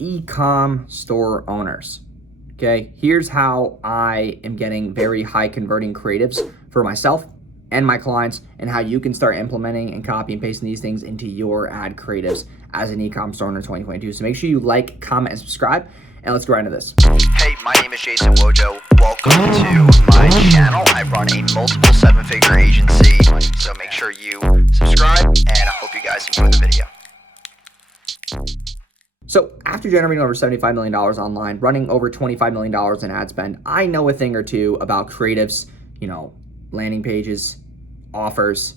E-com store owners. Okay, here's how I am getting very high converting creatives for myself and my clients, and how you can start implementing and copy and pasting these things into your ad creatives as an e-com store owner in 2022. So make sure you like, comment, and subscribe, and let's go right into this. Hey, my name is Jason Wojo. Welcome to my channel. I run a multiple seven-figure agency, so make sure you subscribe, and I hope you guys enjoy the video. So after generating over $75 million online, running over $25 million in ad spend, I know a thing or two about creatives, landing pages, offers,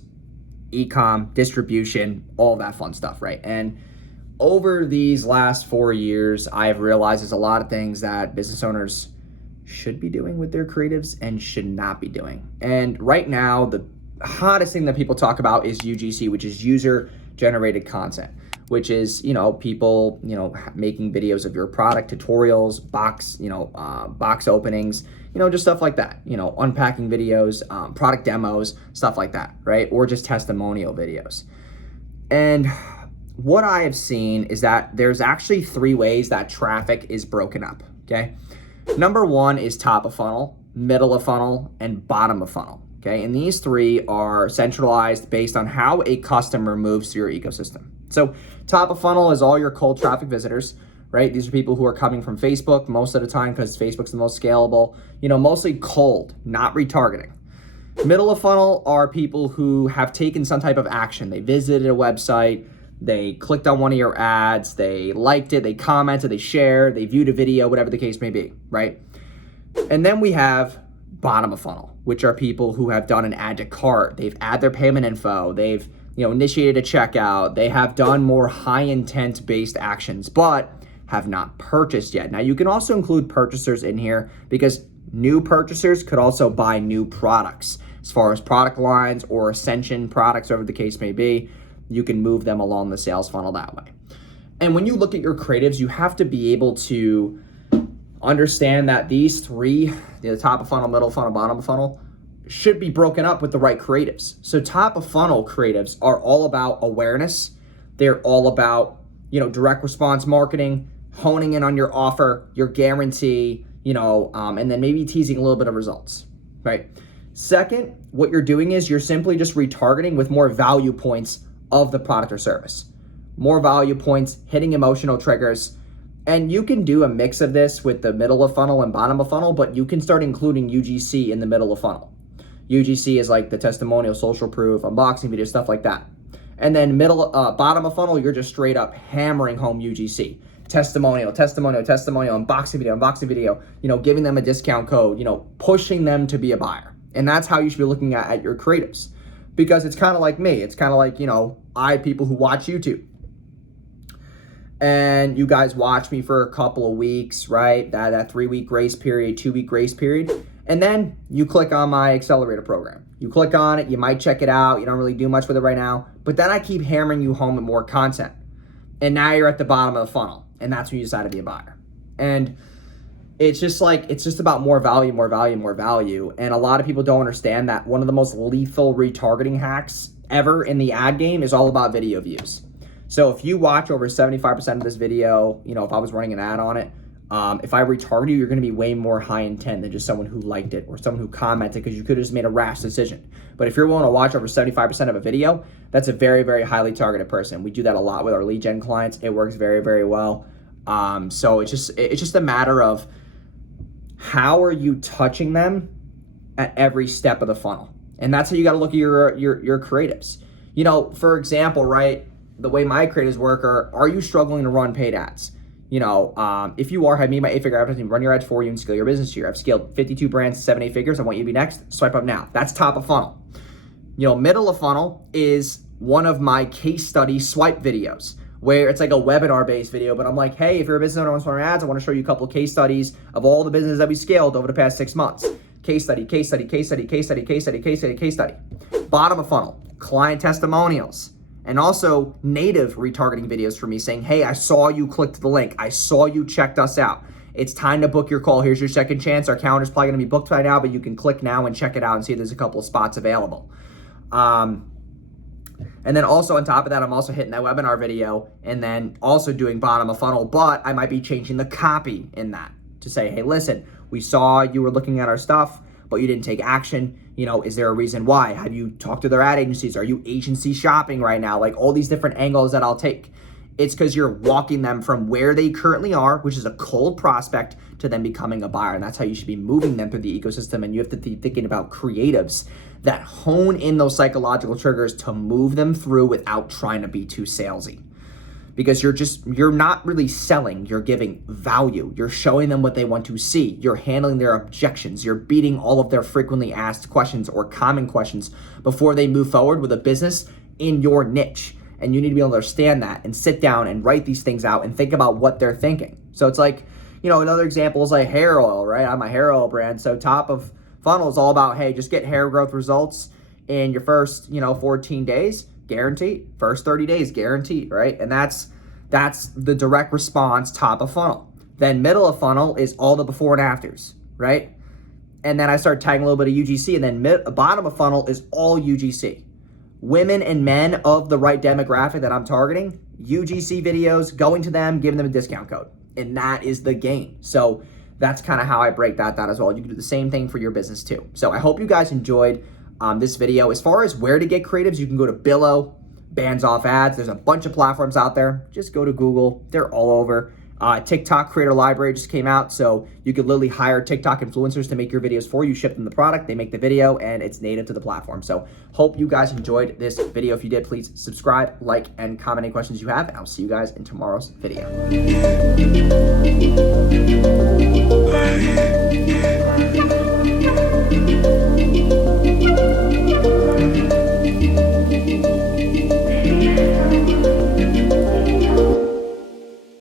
e-com, distribution, all that fun stuff, right? And over these last 4 years, I've realized there's a lot of things that business owners should be doing with their creatives and should not be doing. And right now, the hottest thing that people talk about is UGC, which is user-generated content, which is, people, making videos of your product, tutorials, box openings, just stuff like that, unpacking videos, product demos, stuff like that, right? Or just testimonial videos. And what I have seen is that there's actually 3 ways that traffic is broken up, okay? Number 1 is top of funnel, middle of funnel, and bottom of funnel, okay? And these 3 are centralized based on how a customer moves through your ecosystem. So top of funnel is all your cold traffic visitors, right? These are people who are coming from Facebook most of the time because Facebook's the most scalable, mostly cold, not retargeting. Middle of funnel are people who have taken some type of action. They visited a website, they clicked on one of your ads, they liked it, they commented, they shared, they viewed a video, whatever the case may be, right? And then we have bottom of funnel, which are people who have done an add to cart, they've added their payment info, they've initiated a checkout, they have done more high intent based actions, but have not purchased yet. Now you can also include purchasers in here because new purchasers could also buy new products as far as product lines or ascension products, whatever the case may be. You can move them along the sales funnel that way. And when you look at your creatives, you have to be able to understand that these 3, the top of funnel, middle of funnel, bottom of funnel, should be broken up with the right creatives. So top of funnel creatives are all about awareness. They're all about, direct response marketing, honing in on your offer, your guarantee, and then maybe teasing a little bit of results, right? Second, what you're doing is you're simply just retargeting with more value points of the product or service. More value points, hitting emotional triggers. And you can do a mix of this with the middle of funnel and bottom of funnel, but you can start including UGC in the middle of funnel. UGC is like the testimonial, social proof, unboxing video, stuff like that. And then bottom of funnel, you're just straight up hammering home UGC. Testimonial, unboxing video, giving them a discount code, pushing them to be a buyer. And that's how you should be looking at your creatives. Because it's kind of like me. It's kind of like, people who watch YouTube. And you guys watch me for a couple of weeks, right? That 3-week grace period, 2-week grace period. And then you click on my accelerator program. You click on it, you might check it out. You don't really do much with it right now. But then I keep hammering you home with more content. And now you're at the bottom of the funnel. And that's when you decide to be a buyer. And it's just about more value. And a lot of people don't understand that one of the most lethal retargeting hacks ever in the ad game is all about video views. So if you watch over 75% of this video, if I was running an ad on it, if I retarget you, you're going to be way more high intent than just someone who liked it or someone who commented, because you could have just made a rash decision. But if you're willing to watch over 75% of a video, that's a very, very highly targeted person. We do that a lot with our lead gen clients. It works very, very well. So it's just a matter of how are you touching them at every step of the funnel. And that's how you got to look at your creatives. For example, right, the way my creatives work are you struggling to run paid ads? If you are, have me, my 8-figure advertising, run your ads for you and scale your business here. I've scaled 52 brands to 7-8 figures. I want you to be next. Swipe up now. That's top of funnel. Middle of funnel is one of my case study swipe videos where it's like a webinar based video, but I'm like, hey, if you're a business owner who wants to run ads, I want to show you a couple of case studies of all the businesses that we scaled over the past 6 months. Case study. Bottom of funnel, client testimonials. And also native retargeting videos for me saying, hey, I saw you clicked the link. I saw you checked us out. It's time to book your call. Here's your second chance. Our calendar's probably going to be booked by now, but you can click now and check it out and see if there's a couple of spots available. And And then also on top of that, I'm also hitting that webinar video and then also doing bottom of funnel, but I might be changing the copy in that to say, hey, listen, we saw you were looking at our stuff, but you didn't take action. Is there a reason why? Have you talked to their ad agencies? Are you agency shopping right now? Like all these different angles that I'll take. It's because you're walking them from where they currently are, which is a cold prospect, to them becoming a buyer. And that's how you should be moving them through the ecosystem. And you have to be thinking about creatives that hone in those psychological triggers to move them through without trying to be too salesy. Because you're not really selling, you're giving value. You're showing them what they want to see. You're handling their objections. You're beating all of their frequently asked questions or common questions before they move forward with a business in your niche. And you need to be able to understand that and sit down and write these things out and think about what they're thinking. So it's like, another example is like hair oil, right? I'm a hair oil brand. So top of funnel is all about, hey, just get hair growth results in your first, 14 days, guaranteed. First 30 days, guaranteed, right? And that's the direct response top of funnel. Then middle of funnel is all the before and afters, right? And then I start tagging a little bit of UGC, and then bottom of funnel is all UGC. Women and men of the right demographic that I'm targeting, UGC videos, going to them, giving them a discount code. And that is the game. So that's kind of how I break that down as well. You can do the same thing for your business too. So I hope you guys enjoyed this video. As far as where to get creatives, you can go to Billo, Bands Off Ads. There's a bunch of platforms out there. Just go to Google. They're all over. TikTok Creator Library just came out, so you could literally hire TikTok influencers to make your videos for you, ship them the product, they make the video, and it's native to the platform. So hope you guys enjoyed this video. If you did, please subscribe, like, and comment any questions you have, and I'll see you guys in tomorrow's video.